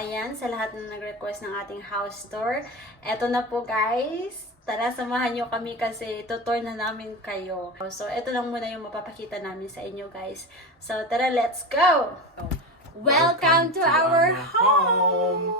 ayan, sa lahat na nag-request ng ating house tour. Eto na po guys. Tara, samahan nyo kami kasi tutour na namin kayo. So, eto lang muna yung mapapakita namin sa inyo guys. So, tara, let's go! Welcome to our home!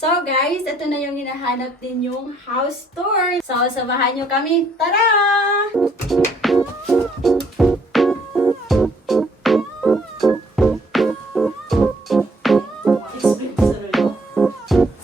So guys, ito na yung hinahanap ninyong house tour. So, samahan nyo kami. Tara!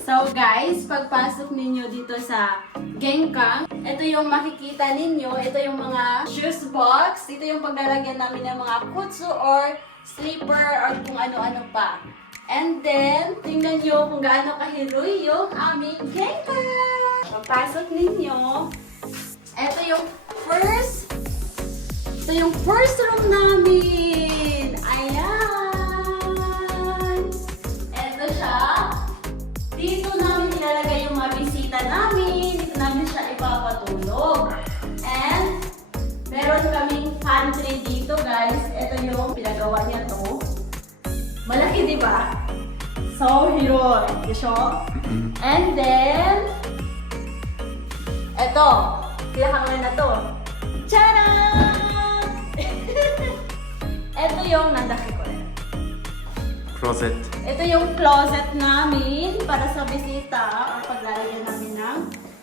So guys, pagpasok ninyo dito sa Genka, ito yung makikita ninyo. Ito yung mga shoes box. Ito yung paglalagyan namin ng mga kutsu or slipper or kung ano-ano pa. And then, tingnan nyo kung gaano kahiroy yung aming Genka! Pagpasok ninyo, ito yung first room namin! Ayan! Ito siya. Dito namin ilalagay yung mga bisita namin. Dito namin siya ipapatulog. And, meron kaming pantry dito guys. Ito yung pinagawa niya to. Malaki, di ba? So, hero. And then, eto. Kailangan na to. Tcharam! Eto yung nandaki ko rin. Closet. Ito yung closet namin para sa bisita or paglalagyan namin ng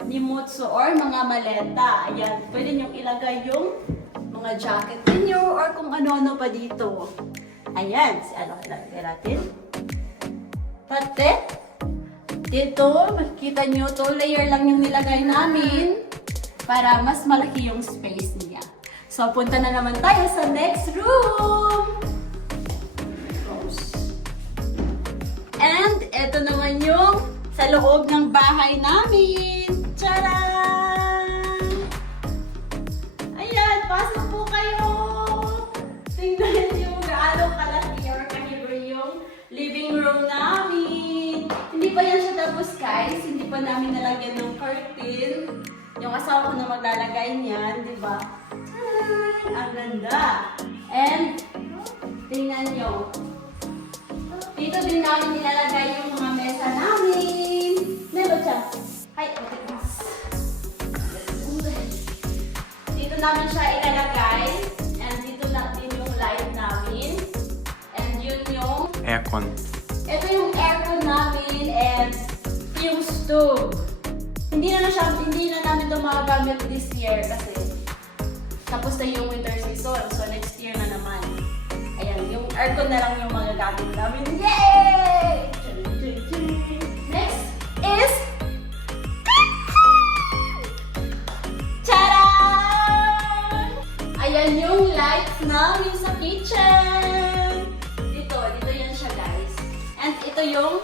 nimutsu or mga maleta. Ayan, pwede niyong ilagay yung mga jacket ninyo or kung ano-ano pa dito. Ayan, ilagay natin. Pati, dito, makikita nyo, 2 layer lang yung nilagay namin para mas malaki yung space niya. So, punta na naman tayo sa next room! And, eto naman yung sa loob ng bahay namin. Tcharam! Ayan, pasok po kayo! Tingnan nyo gaano kalaki or kahiro yung living room namin. Hindi pa yan siya tapos guys. Hindi pa namin nalagyan ng curtain. Yung asawa ko na maglalagay niyan, di ba? Tcharam! Ang ganda! And, tingnan nyo. Dito din namin nilalagay yung mga mesa namin. Meron siya. Ay, okay. Dito namin siya ilalagay. And dito na din yung light namin. And yun yung... Aircon. Ito yung aircon namin and yung stove. Hindi na namin ito magagamit this year kasi tapos na yung winter season. So next year na naman. Ayan, yung aircon na lang yung magagamit namin. Yay! Next is... Tcharam! Ayan yung lights namin sa kitchen. Dito yan siya guys. And ito yung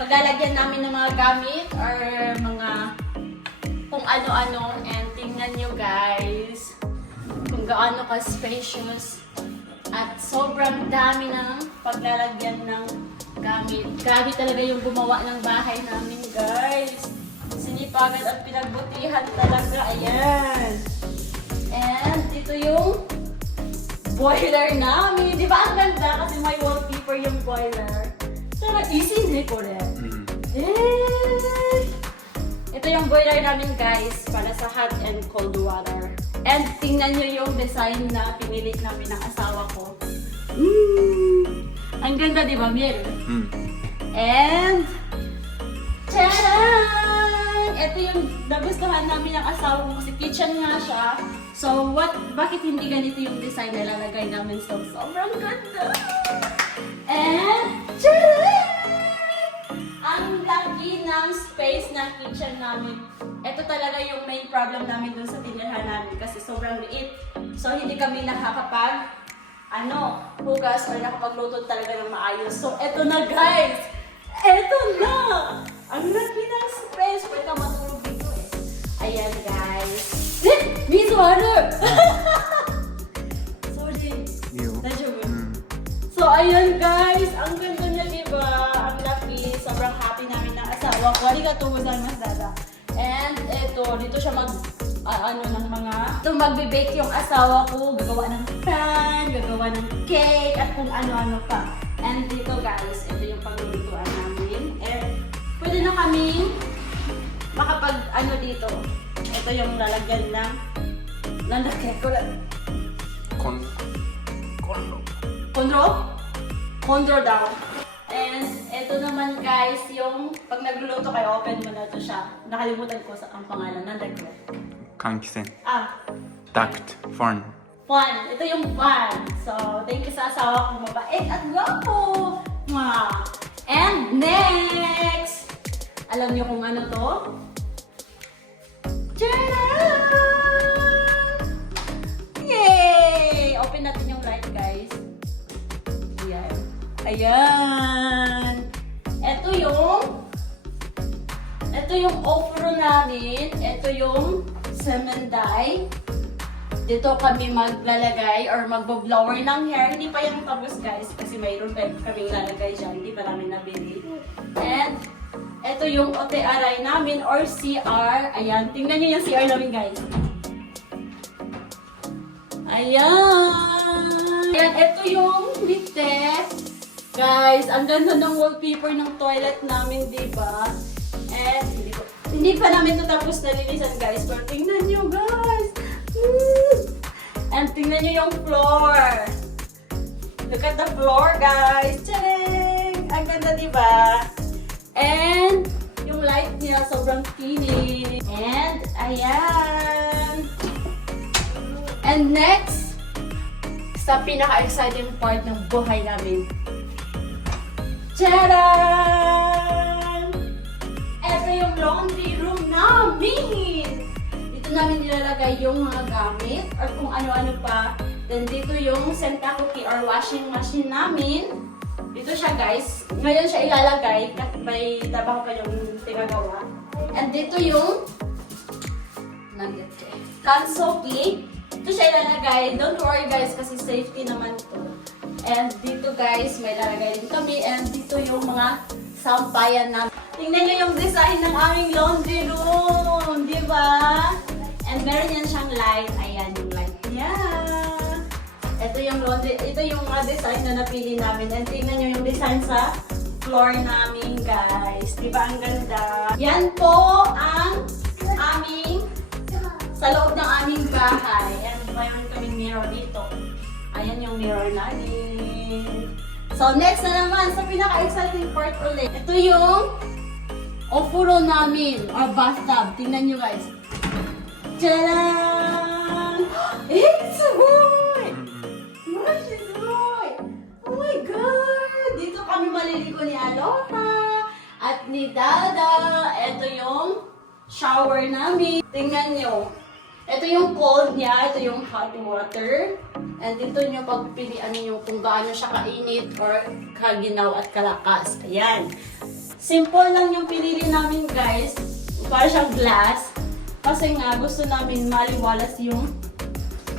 paglalagyan namin ng mga gamit or mga kung ano-ano. And tingnan nyo guys kung gaano ka spacious. At sobrang dami ng paglalagyan ng gamit. Grabe talaga yung gumawa ng bahay namin, guys. Sinipagan at pinagbutihan talaga. Ayan. And ito yung boiler namin. Di ba ang ganda? Kasi may wallpaper yung boiler. So, easy hindi ko rin. Ito yung boiler namin, guys. Para sa hot and cold water. And tingnan nyo yung design na pinili namin ng asawa ko. Ang ganda, di ba, Mir? And, tcharam! Ito yung nagustuhan namin ng asawa ko kasi kitchen nga siya. So, bakit hindi ganito yung design na lalagay namin? So, sobrang ganda! And, tcharam! Ang laki ng space ng kitchen namin. Ito talaga yung main problem namin dun sa tinirahan namin kasi sobrang liit. So, hindi kami hugas or nakapagluto talaga ng maayos. So, eto na guys! Eto na! Ang laki ng space. Pwede ka guys. Miss Water! Sorry. You. Najumon. So, ayun guys. Ang ganda niya, diba? Ang lapis. Sobrang happy namin ng asawa ko. Arigatou gozaimasu. And eto, dito siya magbe-bake yung asawa ko. Gagawa ng pan, gagawa ng cake, at kung ano-ano pa. And dito guys, ito yung paglulutuan namin. And pwede na kami dito. Ito yung lalagyan ng Condro daw. And ito naman guys, yung pag nagluluto kayo, open mo na ito siya. Nakalimutan ko ang pangalan. Nandagko. Kankisen. Duct. Fan. Fun. Ito yung fun. So, thank you sa asawa kong mabait at gwapo. Mwah. And next! Alam niyo kung ano to? Tcharam! Yay! Open natin yung light, guys. Ayan. Ayan! Ito yung ofro namin. Ito yung semenday. Dito kami maglalagay or magbo-blower ng hair. Hindi pa yan tapos guys kasi mayroon pa kaming lalagay dyan. Hindi pa namin nabili. And ito yung ote-aray namin or CR. Ayan. Tingnan nyo yung CR namin guys. Ayan. Ayan. Ito yung bidet. Guys, ang ganda ng wallpaper ng toilet namin, diba? And hindi pa namin ito tapos nalinisan guys. Pero tingnan nyo guys. And tingnan nyo yung floor. Look at the floor, guys. Tadang! Ang ganda, diba? And yung light niya sobrang kinis. And ayan. And next, sa pinaka-exciting part ng buhay namin. Tadang! Ito yung laundry room namin. Namin nilalagay yung mga gamit or kung ano-ano pa. Then dito yung sentakuki or washing machine namin. Dito siya guys. Ngayon siya ilalagay kasi may trabaho pa yung tingagawa. And dito yung kansoki. Dito siya ilalagay. Don't worry guys kasi safety naman to. And dito guys may lalagay din kami. And dito yung mga sampayan namin. Tingnan nyo yung design ng aming laundry room. Diba? And meron yan siyang light. Ayan yung light niya. Ito yung laundry. Ito yung mga design na napili namin. And tingnan nyo yung design sa floor namin, guys. Diba ang ganda? Yan po ang aming sa loob ng aming bahay. And mayroon kaming mirror dito. Ayan yung mirror namin. So next na naman sa pinaka-exciting part ulit. Ito yung ofuro namin or bathtub. Tingnan nyo guys. Tadaan! It's a boy! Gosh, it's a boy! Oh my God! Dito kami maliligo ni Aloha at ni Dada. Ito yung shower namin. Tingnan nyo. Ito yung cold niya. Ito yung hot water. And dito nyo pagpilian nyo kung gaano siya kainit or kaginaw at kalakas. Ayan. Simple lang yung pinili namin guys. Para siyang glass. Kasi nga, gusto namin maliwalas yung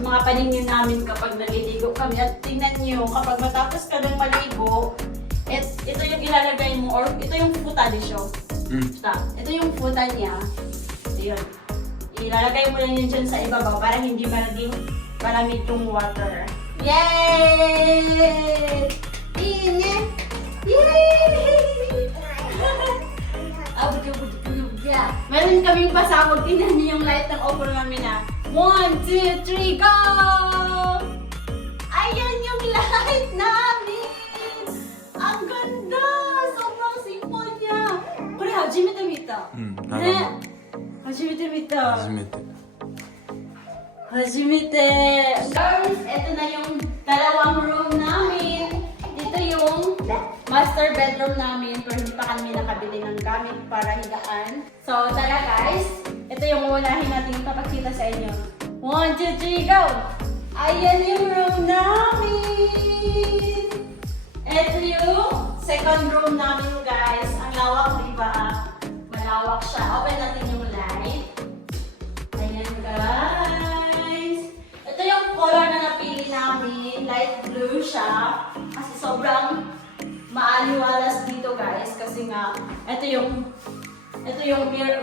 mga paningin namin kapag naliligo kami. At tingnan nyo, kapag matapos ka ng maligo, ito yung ilalagay mo, or ito yung futa disyo. Ito yung futa niya. Ito yun. Ilalagay mo lang yun dyan sa ibabaw para hindi malamig yung water. Yay! Init! Yay! Meron kaming pasabog. Tingnan niyo yung light ng offer namin na 1, 2, 3, go! Ayan yung light namin! Ang ganda! Sobrang simple niya! Kore, hajimete mita. Ne? Hajimete mita. Hajimete. Guys, ito na yung dalawang room namin. Dito yung master bedroom namin pero hindi pa kami nakabili ng gamit para higaan. So, tara guys. Ito yung uunahin natin ipapakita sa inyo. 1, 2, 3, go! Ayan yung room namin! Ito yung second room namin guys. Ang lawak, diba? Malawak siya. Open natin yung light. Ayan siya kasi sobrang maaliwalas dito guys kasi nga ito yung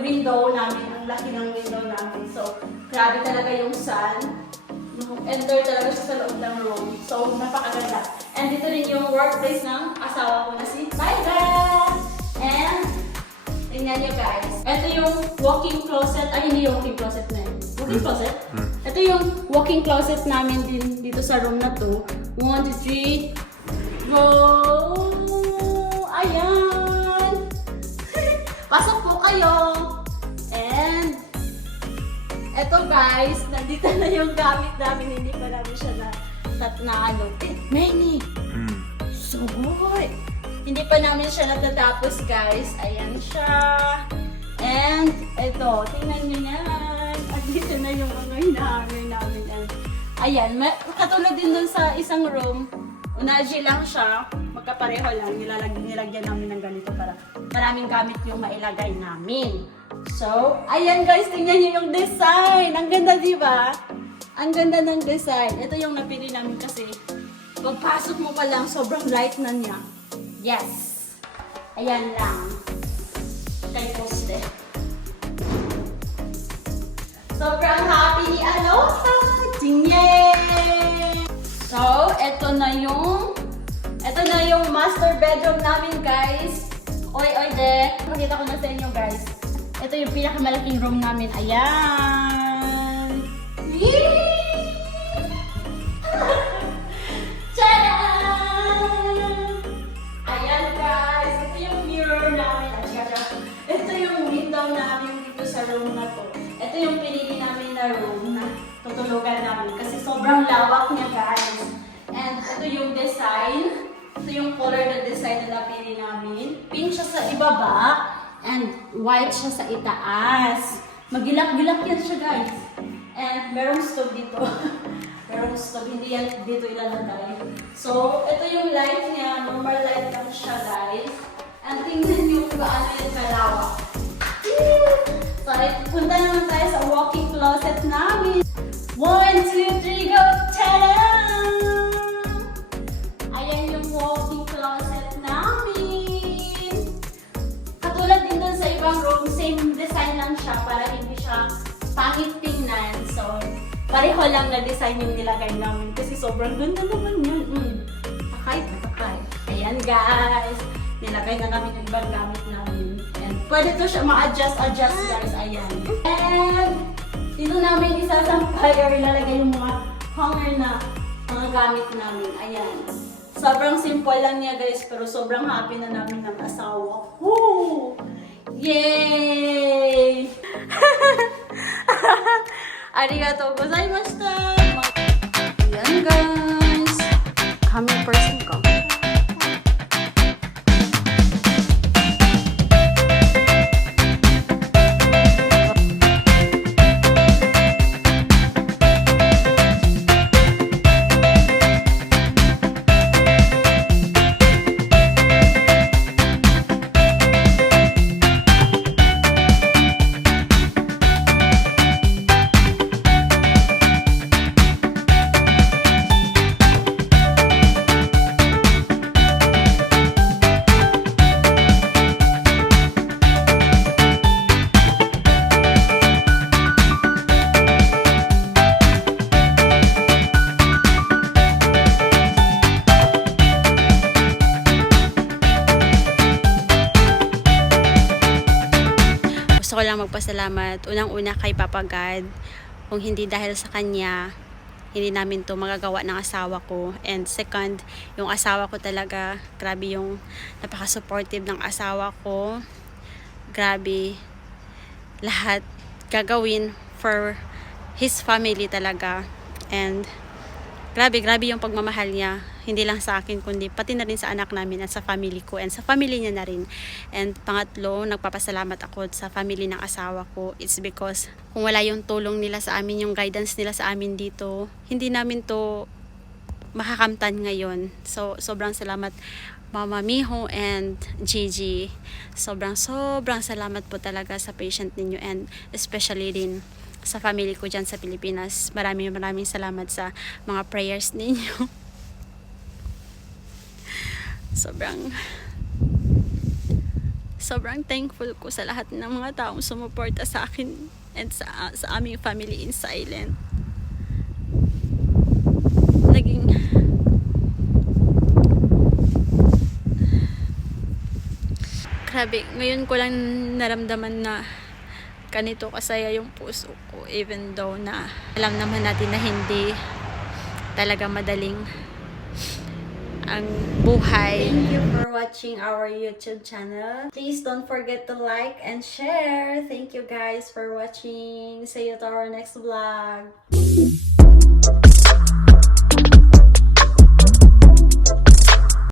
window namin, ang laki ng window namin. So, grabe talaga yung sun. Enter talaga siya sa loob ng room. So, napakaganda. And dito rin yung workplace ng asawa ko na si Tyga. And, tingnan niyo guys. Ito yung walk-in closet. Ay, hindi yung walk-in closet na yun. Walk-in closet? Ito yung walk-in closet namin din dito sa room na to. 1, 2, 3. Go! Ayan! Pasok po kayo! And, eto guys, nandito na yung gamit namin. Hindi pa namin siya na ano. Many! So good! Hindi pa namin siya natatapos guys. Ayan siya. And, eto, tingnan nyo yan. At dito na yung mga hinahamay namin. Ayan, katulad din dun sa isang room. Unaji lang siya. Magkapareho lang. Nilagyan namin ng ganito para maraming gamit yung mailagay namin. So, ayan guys, tingnan nyo yung design. Ang ganda, di ba? Ang ganda ng design. Ito yung napili namin kasi pagpasok mo pa lang, sobrang light na niya. Yes. Ayan lang. Kay poste. Sobrang happy ni Aloha! Yay! So, ito na yung master bedroom namin, guys. Oy, de. Pakita ko na sa inyo, guys. Ito yung pinakamalaking room namin. Ayan! Yay! Tadaan! Ayan, guys. Ito yung mirror namin. Ito yung window namin dito sa room na to. Ito yung pinili namin na room na tutulugan namin kasi sobrang lawak niya, guys. And ito yung design. Ito yung color na design na napili namin. Pink siya sa ibaba and white siya sa itaas. Magilak-gilak yan siya, guys. And merong stove dito. Merong stove, hindi yan dito ilalagay. So, ito yung light niya. Normal light lang siya, guys. And tingnan nyo kung gaano yan kalawak. So, punta naman tayo sa walk-in closet namin. 1, 2, 3, go! Tada! Ayan yung walk-in closet namin. Katulad din dun sa ibang room, same design lang siya para hindi siya pangit tingnan. So, pareho lang na design yung nilagay namin kasi sobrang ganda naman yun. Takay. Ayan guys, nilagay na namin yung ibang gamit namin. And pwede to siya ma-adjust guys. Ayan. And dito namin isasampay or ilalagay yung mga hanger na mga gamit namin. Ayan. Sobrang simple lang niya guys, pero sobrang happy na namin ng asawa. Woo! Yay! Arigatou gozaimashita! Ayan guys. Coming person ko. Gusto ko lang magpasalamat unang-una kay Papa God. Kung hindi dahil sa Kanya, hindi namin to magagawa ng asawa ko. And second, yung asawa ko talaga, grabe yung napaka-supportive ng asawa ko. Grabe, lahat gagawin for his family talaga. And grabe yung pagmamahal niya. Hindi lang sa akin, kundi pati na rin sa anak namin at sa family ko and sa family niya na rin. And pangatlo, nagpapasalamat ako sa family ng asawa ko. It's because kung wala yung tulong nila sa amin, yung guidance nila sa amin dito, hindi namin to makakamtan ngayon. So, sobrang salamat Mama Miho and Gigi. Sobrang salamat po talaga sa patient ninyo and especially din sa family ko dyan sa Pilipinas. Maraming salamat sa mga prayers ninyo. sobrang thankful ko sa lahat ng mga taong sumuporta sa akin and sa aming family in silent. Grabe, ngayon ko lang naramdaman na ganito kasaya yung puso ko, even though na alam naman natin na hindi talaga madaling ang buhay. Thank you for watching our YouTube channel. Please don't forget to like and share. Thank you guys for watching. See you to our next vlog.